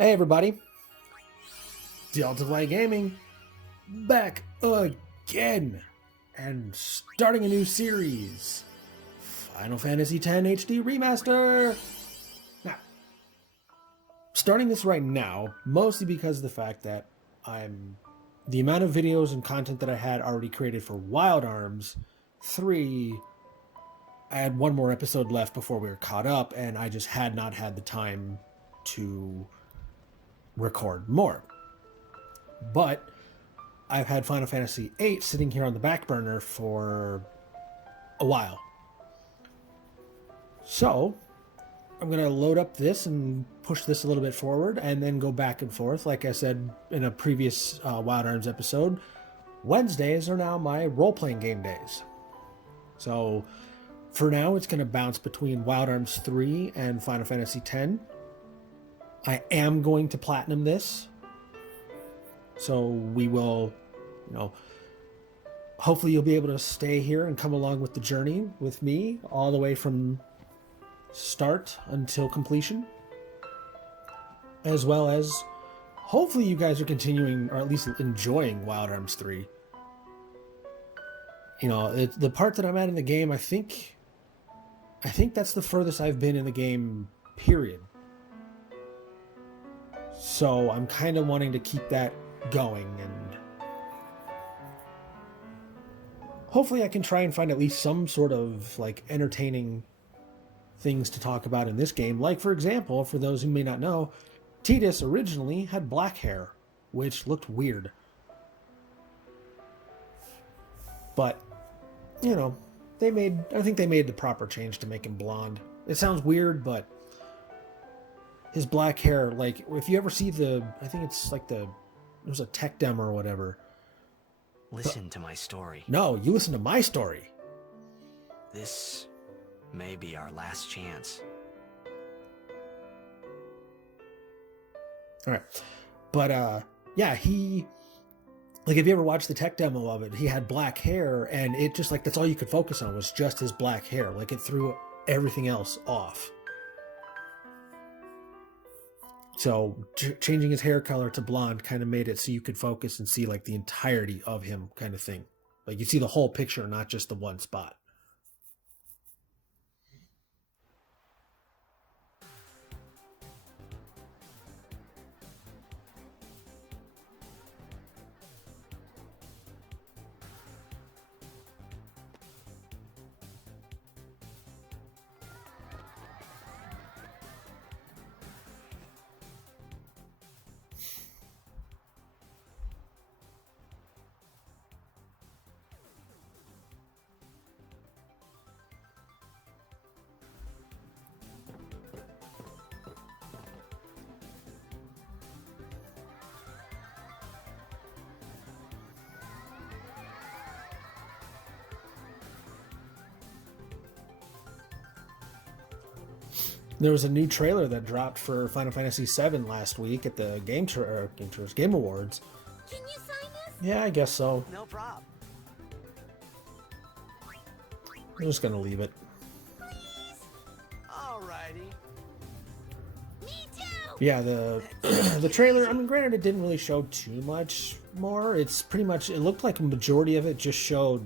Hey everybody, Delta Flight Gaming back again and starting a new series, Final Fantasy X HD Remaster. Now, starting this right now, mostly because of the fact that the amount of videos and content that I had already created for Wild Arms 3, I had one more episode left before we were caught up, and I just had not had the time to record more. But I've had Final Fantasy VIII sitting here on the back burner for a while. So I'm going to load up this and push this a little bit forward and then go back and forth. Like I said in a previous Wild Arms episode, Wednesdays are now my role-playing game days. So for now, it's going to bounce between Wild Arms 3 and Final Fantasy X. I am going to platinum this. So we will, hopefully you'll be able to stay here and come along with the journey with me all the way from start until completion. As well as, hopefully you guys are continuing, or at least enjoying Wild Arms 3. The part that I'm at in the game, I think that's the furthest I've been in the game, period. So I'm kind of wanting to keep that going, and hopefully I can try and find at least some sort of entertaining things to talk about in this game. Like, for example, for those who may not know, Tidus originally had black hair, which looked weird. But, I think they made the proper change to make him blonde. It sounds weird, but his black hair, if you ever see I think it's it was a tech demo or whatever. Listen to my story. No, you listen to my story. This may be our last chance. All right. But, yeah, if you ever watched the tech demo of it, he had black hair, and it just, that's all you could focus on was just his black hair. It threw everything else off. So changing his hair color to blonde kind of made it so you could focus and see the entirety of him, kind of thing. You see the whole picture, not just the one spot. There was a new trailer that dropped for Final Fantasy VII last week at the Game Awards. Can you sign this? Yeah, I guess so. No problem. I'm just gonna leave it. Please? Alrighty. Me too! Yeah, the trailer, granted it didn't really show too much more. It's pretty much, it looked like a majority of it just showed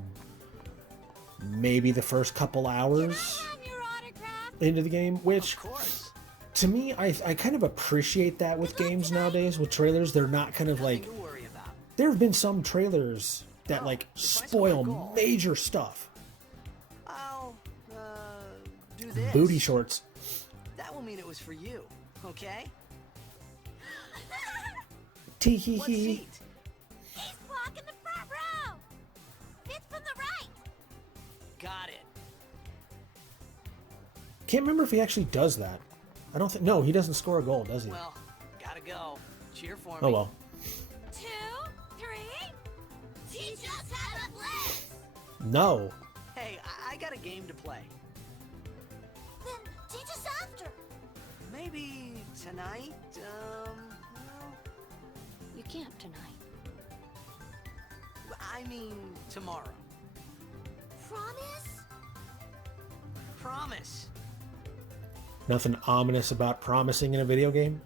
maybe the first couple hours into the game, which to me, I kind of appreciate that with games nowadays, with trailers. They're not kind of there have been some trailers that spoil major stuff. I'll do this. Booty shorts. That will mean it was for you, okay? Tee hee What hee. seat? He's blocking the front row! It's from the right! Got it. Can't remember if he actually does that. I don't think. No, he doesn't score a goal, does he? Well, gotta go. Cheer for me. Oh well. 2, 3... Teach us how to play! No. Hey, I got a game to play. Then teach us after! Maybe tonight? Well, You can't tonight. I mean tomorrow. Promise? Promise. Nothing ominous about promising in a video game?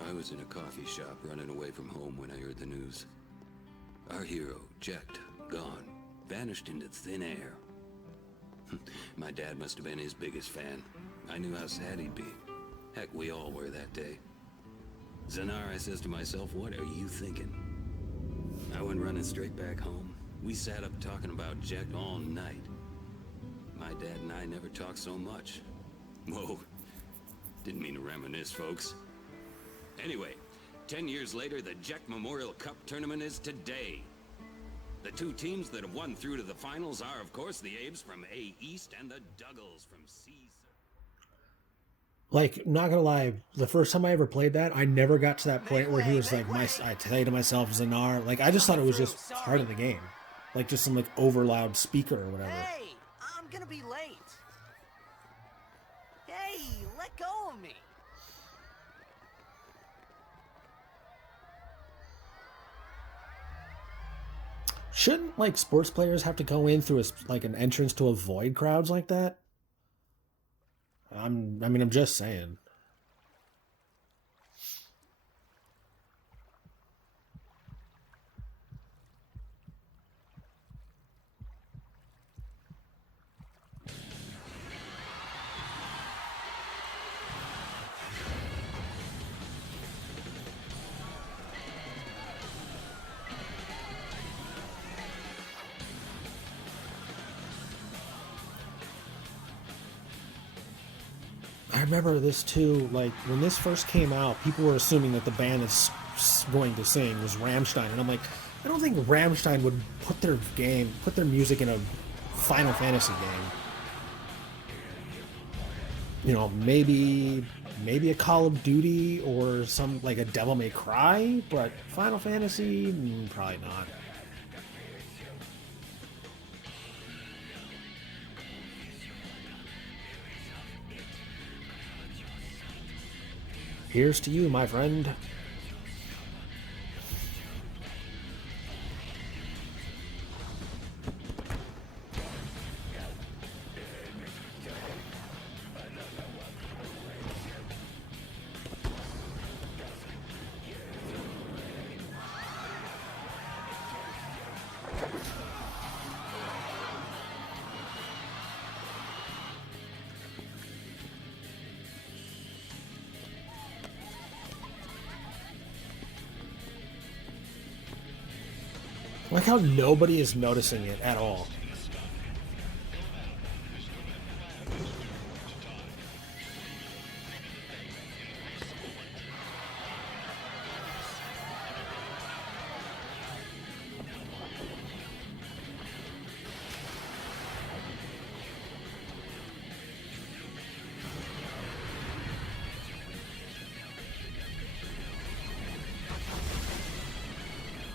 I was in a coffee shop running away from home when I heard the news. Our hero, Jecht, gone, vanished into thin air. My dad must have been his biggest fan. I knew how sad he'd be. Heck, we all were that day. Zanar, I says to myself, what are you thinking? I went running straight back home. We sat up talking about Jecht all night. My dad and I never talked so much. Whoa, didn't mean to reminisce, folks. Anyway, 10 years later, the Jecht Memorial Cup tournament is today. The two teams that have won through to the finals are, of course, the Abes from A East and the Duggles from C. Like, not gonna lie, the first time I ever played that, I never got to that point where he was like, I say to myself, Zanar. Like, I just thought it was just part of the game. Like, just some, like, over loud speaker or whatever. Hey, I'm gonna be late. Hey, let go of me. Shouldn't, like, sports players have to go in through, like, an entrance to avoid crowds like that? I mean, I'm just saying. I remember this too, like, when this first came out, people were assuming that the band that's going to sing was Rammstein, and I'm like, I don't think Rammstein would put their music in a Final Fantasy game. You know, maybe a Call of Duty or some, like, a Devil May Cry, but Final Fantasy, probably not. Here's to you, my friend. Like how nobody is noticing it at all.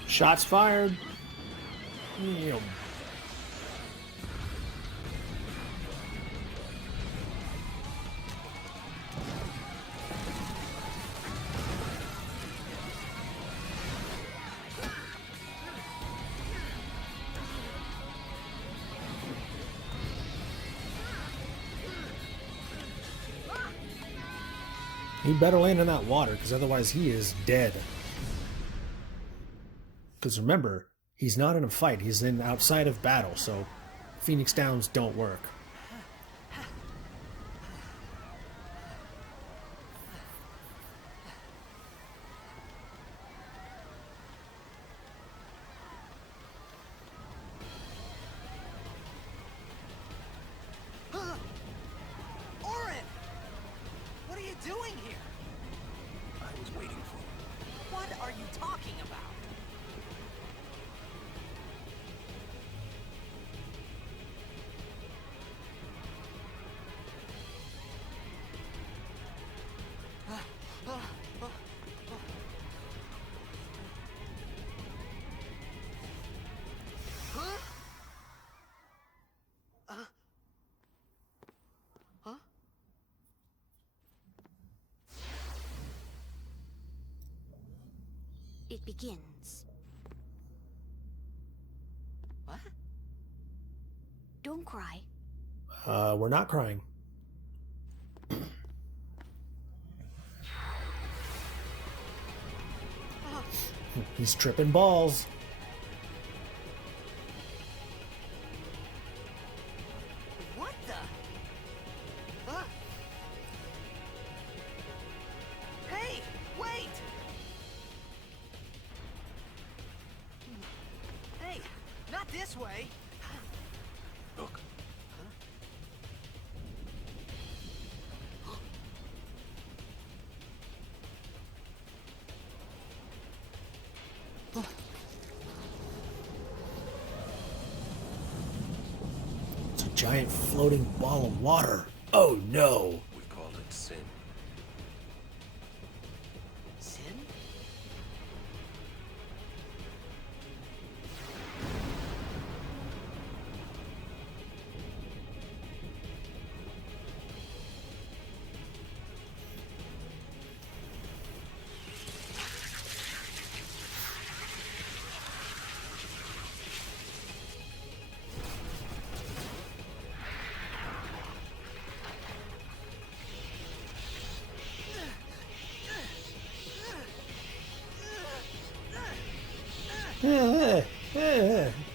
Shots fired. You know. He better land in that water, because otherwise he is dead. Because remember, he's not in a fight, he's in outside of battle, so Phoenix Downs don't work. Orin! What are you doing here? I was waiting for you. What are you talking about? It begins. What? Don't cry. We're not crying. He's tripping balls. What the? Huh? Hey, wait! Hey, not this way. Look. It's a giant floating ball of water. Oh no. We called it Sin. Sin?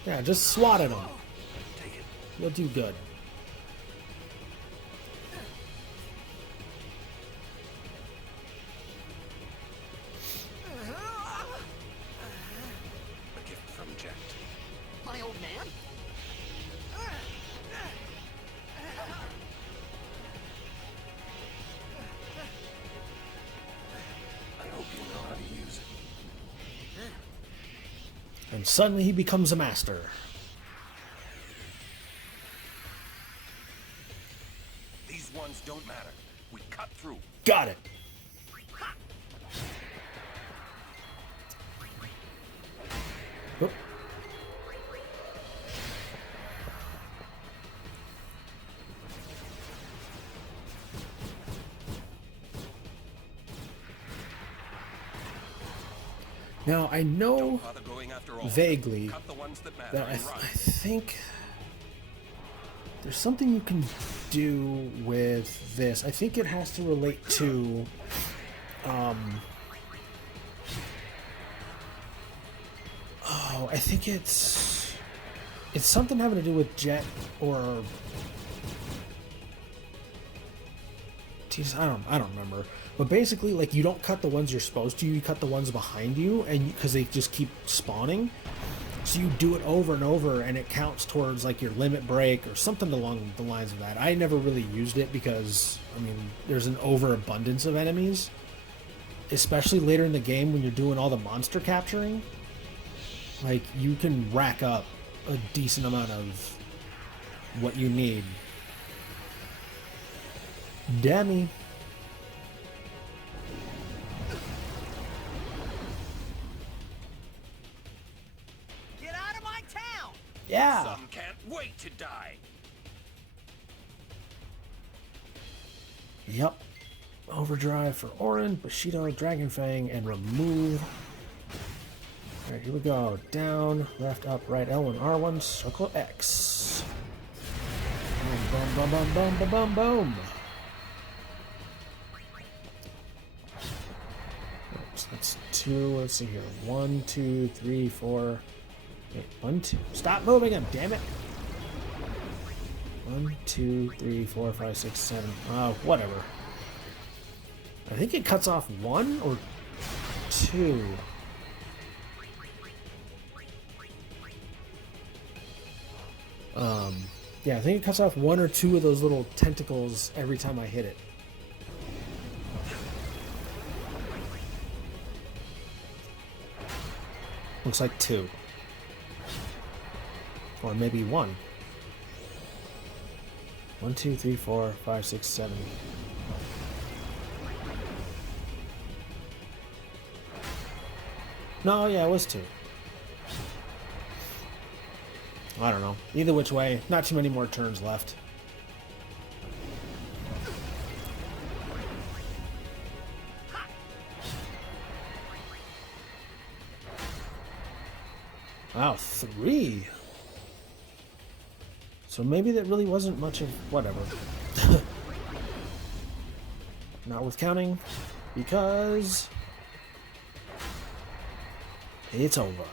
Yeah, just swat at him. Take it. You'll do good. A gift from Jet. My old man? I hope you know how to use it. And suddenly he becomes a master. These ones don't matter. We cut through. Got it. Oop. Now I know Don't bother going after all. vaguely Cut the ones that matter that I and run. think there's something you can do with this. I think it has to relate to I think it's something having to do with Jet or geez, I don't remember. But basically, like, you don't cut the ones you're supposed to. You cut the ones behind you, and because they just keep spawning. So you do it over and over, and it counts towards like your limit break or something along the lines of that. I never really used it because I mean, there's an overabundance of enemies, especially later in the game when you're doing all the monster capturing. Like, you can rack up a decent amount of what you need. Demi. Get out of my town! Yeah. Some can't wait to die. Yep. Overdrive for Orin, Bushido, Dragonfang, and remove. Alright, here we go. Down, left, up, right, L1, R1, circle X. Boom, boom, boom, boom, boom, boom, boom. Oops, that's two. Let's see here. 1, 2, 3, 4. Wait, 1, 2. Stop moving him, damn it. 1, 2, 3, 4, 5, 6, 7. Whatever. I think it cuts off 1 or 2. Yeah, I think it cuts off 1 or 2 of those little tentacles every time I hit it. Looks like 2. Or maybe 1. 1, 2, 3, 4, 5, 6, 7. No, yeah, it was 2. I don't know. Either which way, not too many more turns left. Wow, 3. So maybe that really wasn't much of whatever. Not worth counting because It's over.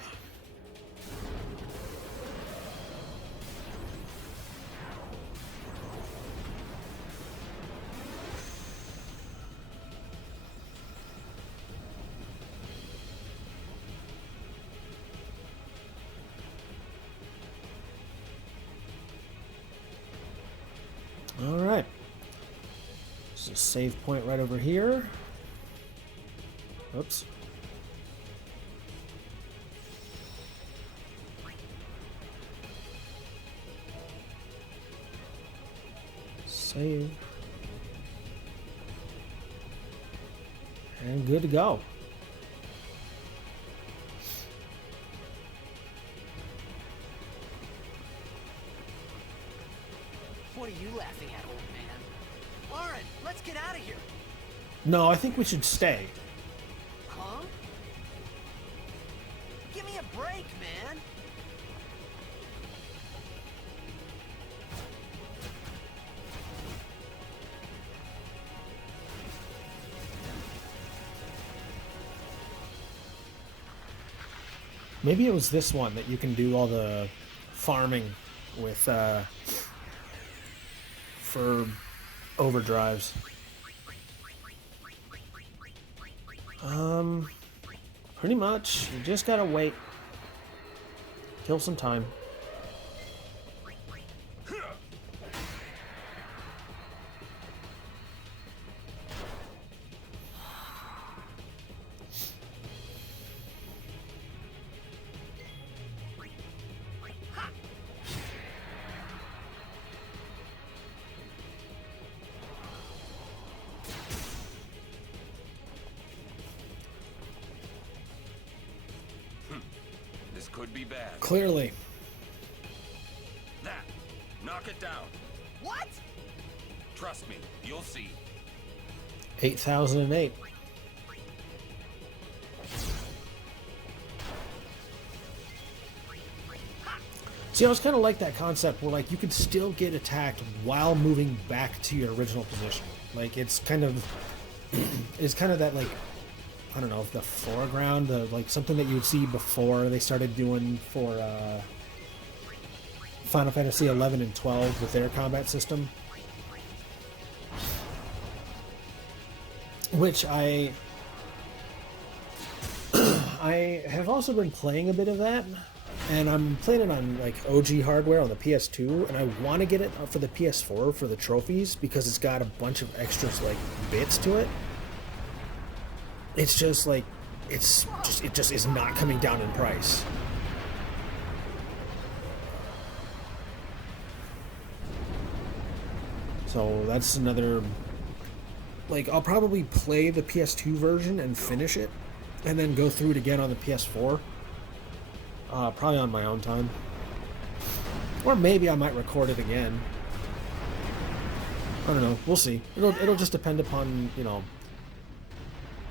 All right. So save point right over here. Oops. Save. And good to go. What are you laughing at, old man? Lauren, let's get out of here. No, I think we should stay. Huh? Give me a break, man. Maybe it was this one that you can do all the farming with for overdrives. Pretty much. You just gotta wait. Kill some time. This could be bad. Clearly. That. Knock it down. What? Trust me, you'll see. 8008. See, I was kind of like that concept where, like, you could still get attacked while moving back to your original position. Like, it's kind of that, like, I don't know, the foreground, like something that you would see before they started doing for Final Fantasy 11 and 12 with their combat system. Which I have also been playing a bit of that, and I'm playing it on like OG hardware on the PS2, and I want to get it for the PS4 for the trophies because it's got a bunch of extras like bits to it. It's just like it just is not coming down in price. So that's another, like, I'll probably play the PS2 version and finish it and then go through it again on the PS4. Probably on my own time. Or maybe I might record it again. I don't know. We'll see. It'll just depend upon, you know,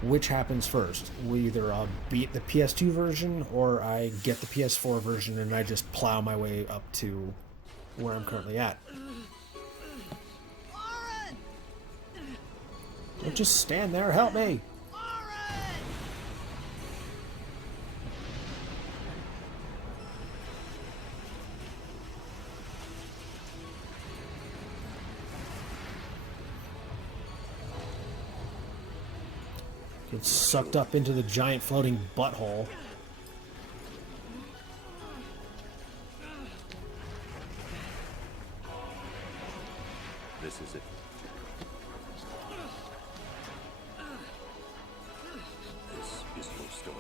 which happens first. We either beat the PS2 version or I get the PS4 version and I just plow my way up to where I'm currently at. Lauren! Don't just stand there. Help me. Lauren! Get sucked up into the giant floating butthole. This is it. This is your story.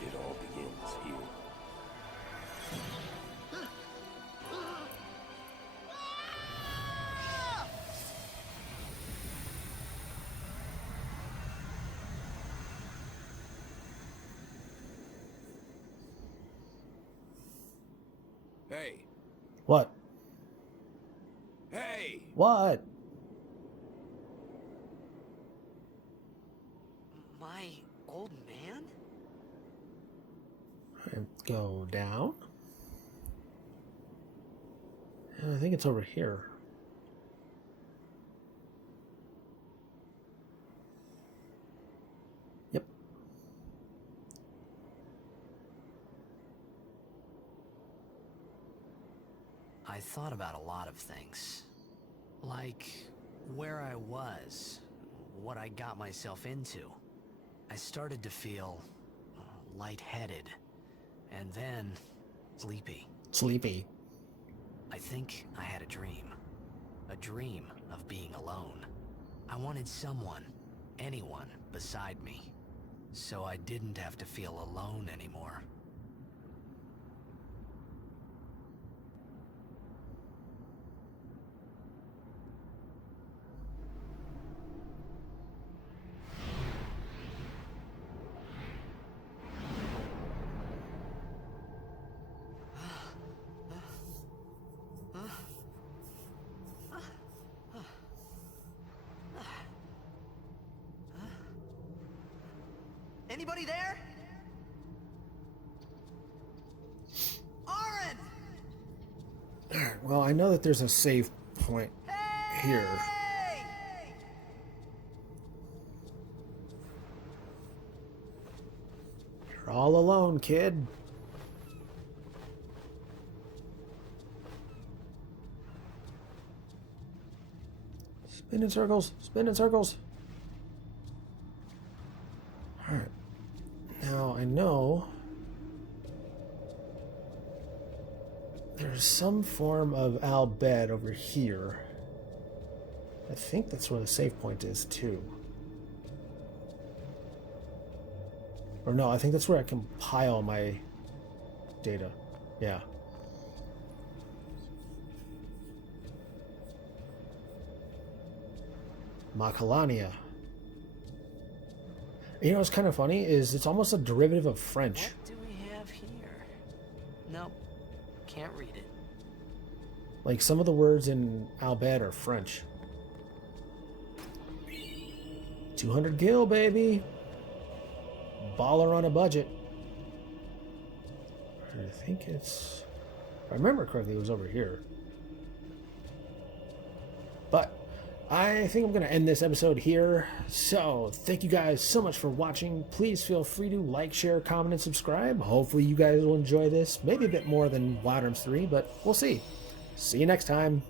It all begins here. Hey! What? Hey! What? My old man? And go down. I think it's over here. thought about a lot of things. Like where I was, what I got myself into. I started to feel lightheaded, and then sleepy. Sleepy. I think I had a dream of being alone. I wanted someone, anyone beside me, so I didn't have to feel alone anymore. Anybody there? Aaron! Alright, well, I know that there's a save point here. Hey! You're all alone, kid. Spin in circles. Spin in circles. Alright. Now, I know there's some form of Al Bhed over here. I think that's where the save point is, too. Or no, I think that's where I compile my data. Yeah. Macalania. You know what's kind of funny is it's almost a derivative of French. What do we have here? Nope, can't read it. Like some of the words in Al Bhed are French. 200 gil, baby. Baller on a budget. I think it's... If I remember correctly, it was over here. But I think I'm going to end this episode here. So thank you guys so much for watching. Please feel free to like, share, comment, and subscribe. Hopefully you guys will enjoy this. Maybe a bit more than Wild Arms 3, but we'll see. See you next time.